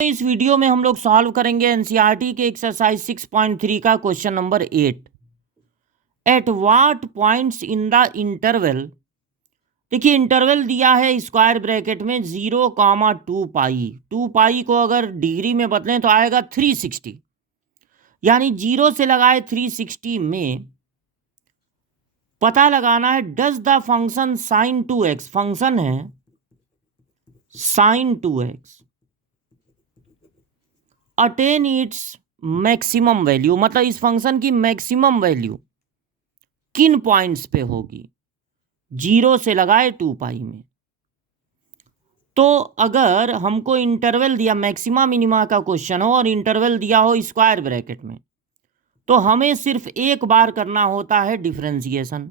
इस वीडियो में हम लोग सॉल्व करेंगे एनसीईआरटी के एक्सरसाइज 6.3 का question number 8। At what points in the interval, देखिए इंटरवल दिया है स्क्वायर ब्रैकेट में 0,2 पाई। 2 पाई को अगर डिग्री में बदलें तो आएगा 360, यानी 0 से लगाए 360 में पता लगाना है does the function sine 2x, function है sine 2x, attain its maximum value, मतलब इस फंक्शन की मैक्सिमम वैल्यू किन पॉइंट्स पे होगी 0 से लगाए 2 पाई में। तो अगर हमको इंटरवल दिया, मैक्सिमा मिनिमा का क्वेश्चन हो और इंटरवल दिया हो स्क्वायर ब्रैकेट में, तो हमें सिर्फ एक बार करना होता है डिफरेंशिएशन।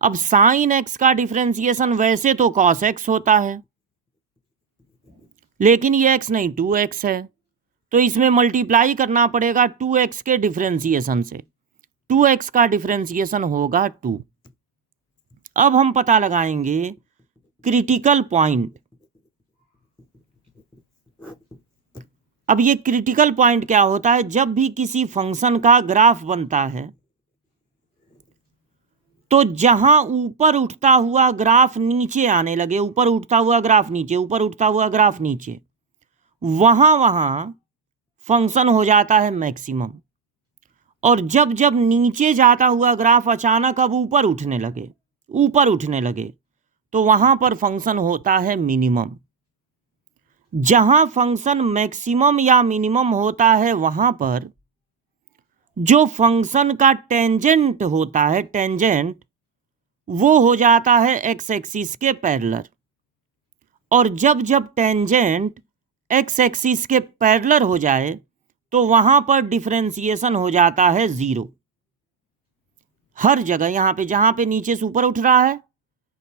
अब साइन एक्स का डिफरेंशिएशन वैसे तो कॉस एक्स होता है, लेकिन ये एक्स नहीं 2x है, तो इसमें मल्टीप्लाई करना पड़ेगा 2x के डिफरेंशिएशन से। 2x का डिफरेंशिएशन होगा 2। अब हम पता लगाएंगे क्रिटिकल पॉइंट। अब ये क्रिटिकल पॉइंट क्या होता है, जब भी किसी फंक्शन का ग्राफ बनता है तो जहां ऊपर उठता हुआ ग्राफ नीचे आने लगे, ऊपर उठता हुआ ग्राफ नीचे, ऊपर उठता हुआ ग्राफ नीचे, वहां वहां फंक्शन हो जाता है मैक्सिमम। और जब जब नीचे जाता हुआ ग्राफ अचानक अब ऊपर उठने लगे, ऊपर उठने लगे, तो वहां पर फंक्शन होता है मिनिमम। जहां फंक्शन मैक्सिमम या मिनिमम होता है वहां पर जो फंक्शन का टेंजेंट होता है, टेंजेंट, वो हो जाता है एक्स एक्सिस के पैरेलल। और जब जब टेंजेंट एक्स एक्सिस के पैरेलल हो जाए तो वहां पर डिफरेंशिएशन हो जाता है 0। हर जगह यहां पे जहां पे नीचे से ऊपर उठ रहा है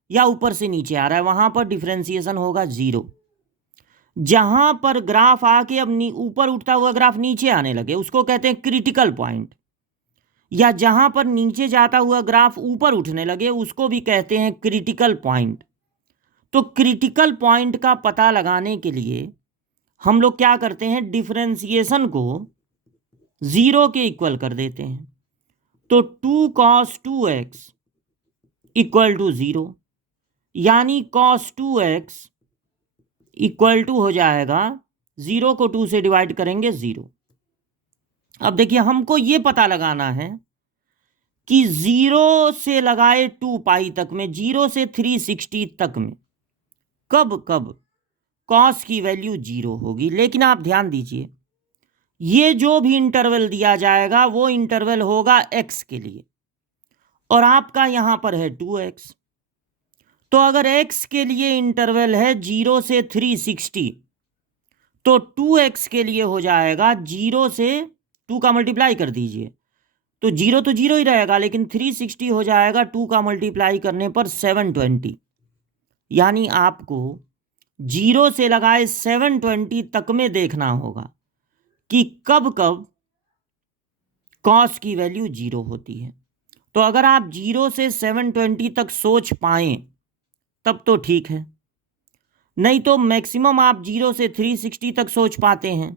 या ऊपर से नीचे आ रहा है वहां पर डिफरेंशिएशन होगा 0। जहां पर ग्राफ आके अब ऊपर उठता हुआ ग्राफ नीचे आने लगे उसको कहते हैं क्रिटिकल पॉइंट, या जहां पर नीचे जाता हुआ ग्राफ ऊपर उठने लगे उसको भी कहते हैं क्रिटिकल पॉइंट। तो क्रिटिकल पॉइंट का पता लगाने के लिए हम लोग क्या करते हैं, डिफरेंशिएशन को 0 के इक्वल कर देते हैं। तो 2cos2x इक्वल टू 0, यानी cos2x इक्वल टू हो जाएगा 0 को 2 से डिवाइड करेंगे 0। अब देखिए हमको ये पता लगाना है कि 0 से लगाए 2 पाई तक में, 0 से 360 तक में कब कब कॉस की वैल्यू 0 होगी। लेकिन आप ध्यान दीजिए, ये जो भी इंटरवल दिया जाएगा वो इंटरवल होगा x के लिए, और आपका यहां पर है 2x। तो अगर x के लिए इंटरवल है 0 से 360, तो 2x के लिए हो जाएगा 0 से 2 का मल्टीप्लाई कर दीजिए, तो 0 तो 0 ही रहेगा, लेकिन 360 हो जाएगा 2 का मल्टीप्लाई करने पर 720। यानी आपको 0 से लगाए 720 तक में देखना होगा कि कब कब कॉस की वैल्यू 0 होती है। तो अगर आप 0 से 720 तक सोच पाएं तब तो ठीक है, नहीं तो मैक्सिमम आप 0 से 360 तक सोच पाते हैं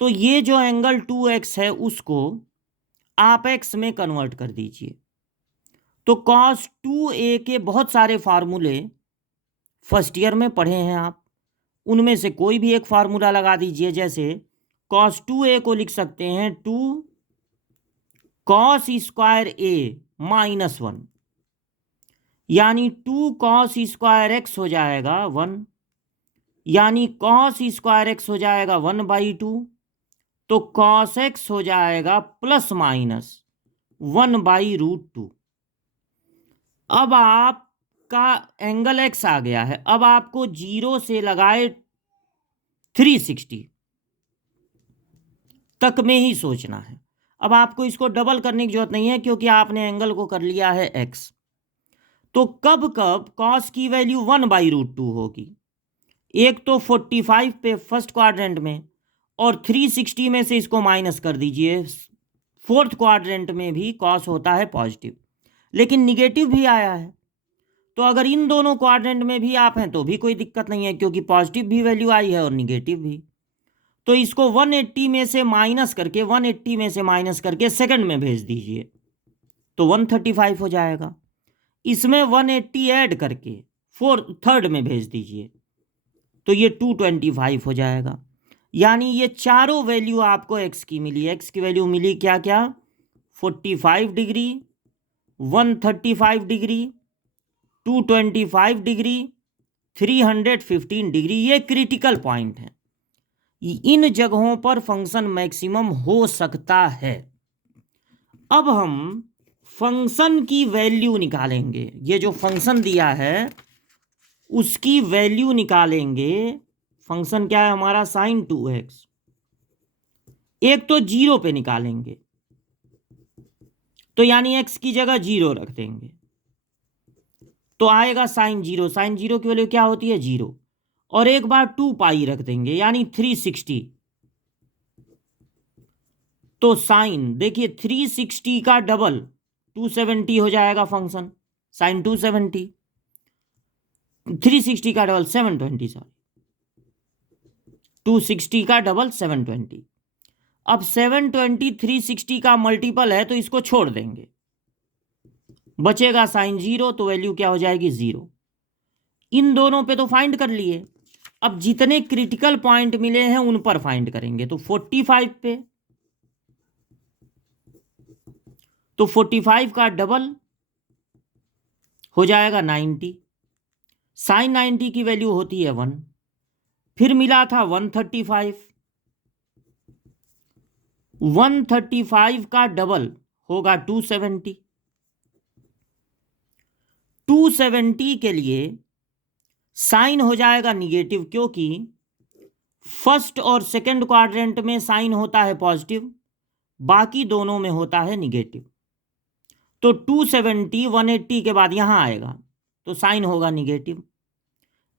तो ये जो एंगल 2x है उसको आप x में कन्वर्ट कर दीजिए। तो cos 2a के बहुत सारे फार्मूले फर्स्ट ईयर में पढ़े हैं आप, उनमें से कोई भी एक फार्मूला लगा दीजिए। जैसे cos 2a को लिख सकते हैं 2 cos स्क्वायर a माइनस 1, यानी 2 cos स्क्वायर एक्स हो जाएगा 1, यानी cos स्क्वायर एक्स हो जाएगा 1/2, तो cos x हो जाएगा प्लस माइनस 1/√2। अब आपका एंगल x आ गया है। अब आपको 0 से लगाए 360 तक में ही सोचना है। अब आपको इसको डबल करने की जरूरत नहीं है क्योंकि आपने एंगल को कर लिया है x। तो कब कब cos की वैल्यू 1/√2 होगी, एक तो 45 पे फर्स्ट क्वाड्रेंट में, और 360 में से इसको माइनस कर दीजिए, फोर्थ क्वाड्रेंट में भी cos होता है पॉजिटिव, लेकिन निगेटिव भी आया है। तो अगर इन दोनों क्वाड्रेंट में भी आप हैं तो भी कोई दिक्कत नहीं है, क्योंकि पॉजिटिव भी वैल्यू आई है और निगेटिव भी। तो इसको 180 में से माइनस करके 180 में से माइनस करके सेकंड में भेज दीजिए तो 135 हो जाएगा। इसमें 180 ऐड करके थर्ड में भेज दीजिए तो ये 225 हो जाएगा। यानी ये चारों वैल्यू आपको एक्स की मिली। एक्स की वैल्यू मिली क्या क्या? 45 डिग्री, 135 डिग्री, 225 डिग्री, 315 डिग्री। ये क्रिटिकल पॉइंट है। इन जगहों पर फंक्शन मैक्सिमम हो सकता है। अब हम फंक्शन की वैल्यू निकालेंगे। ये जो फंक्शन दिया है उसकी वैल्यू निकालेंगे। फंक्शन क्या है हमारा? sin 2x। एक तो जीरो पे निकालेंगे तो यानी x की जगह जीरो रख देंगे तो आएगा sin 0। sin 0 की वैल्यू क्या होती है? जीरो। और एक बार 2 पाई रख देंगे यानी 360। तो साइन देखिए 360 का डबल 270 हो जाएगा फंक्शन। साइन 270, 360 का डबल 720, सॉरी 260 का डबल 720। अब 720 360 का मल्टीपल है तो इसको छोड़ देंगे, बचेगा साइन 0। तो वैल्यू क्या हो जाएगी? 0। इन दोनों पे तो फाइंड कर लिए। अब जितने क्रिटिकल पॉइंट मिले हैं उन पर फाइंड करेंगे। तो 45 पे, तो 45 का डबल हो जाएगा 90। साइन 90 की वैल्यू होती है 1। फिर मिला था 135। 135 का डबल होगा 270। 270 के लिए साइन हो जाएगा निगेटिव, क्योंकि फर्स्ट और सेकंड क्वाड्रेंट में साइन होता है पॉजिटिव, बाकी दोनों में होता है निगेटिव। तो 270 180 के बाद यहां आएगा तो साइन होगा निगेटिव।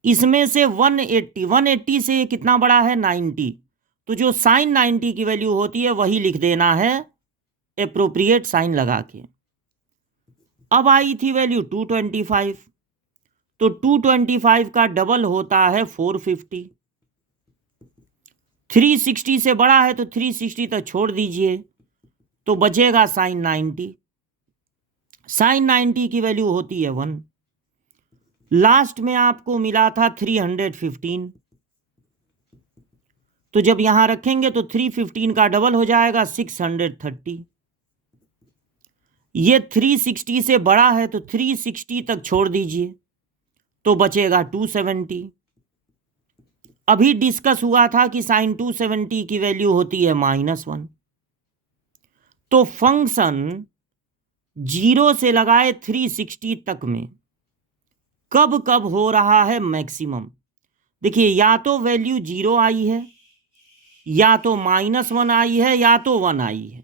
इसमें से 180 से ये कितना बड़ा है? 90। तो जो साइन 90 की वैल्यू होती है वही लिख देना है एप्रोप्रिएट साइन लगा के। अब आई थी वैल्यू 225, तो 225 का डबल होता है 450। 360 से बड़ा है तो 360 तक छोड़ दीजिए तो बचेगा साइन 90। साइन 90 की वैल्यू होती है 1। लास्ट में आपको मिला था 315। तो जब यहां रखेंगे तो 315 का डबल हो जाएगा 630। ये 360 से बड़ा है तो 360 तक छोड़ दीजिए तो बचेगा 270। अभी डिस्कस हुआ था कि साइन 270 की वैल्यू होती है -1। तो फंक्शन 0 से लगाए 360 तक में कब कब हो रहा है मैक्सिमम? देखिए, या तो वैल्यू 0 आई है, या तो -1 आई है, या तो 1 आई है।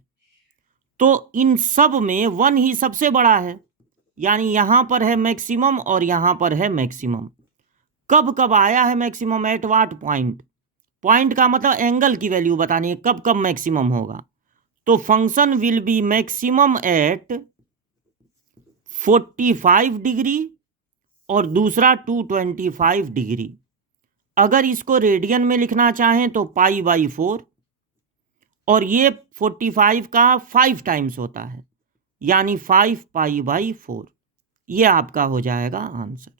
तो इन सब में 1 ही सबसे बड़ा है, यानी यहां पर है मैक्सिमम और यहां पर है मैक्सिमम। कब कब आया है maximum? At what point? Point का मतलब एंगल की वैल्यू बतानी है, कब कब मैक्सिमम होगा। तो function will be maximum at 45 degree और दूसरा 225 डिग्री। अगर इसको रेडियन में लिखना चाहें तो π/4, और ये 45 का 5 टाइम्स होता है, यानी 5π/4। ये आपका हो जाएगा आंसर।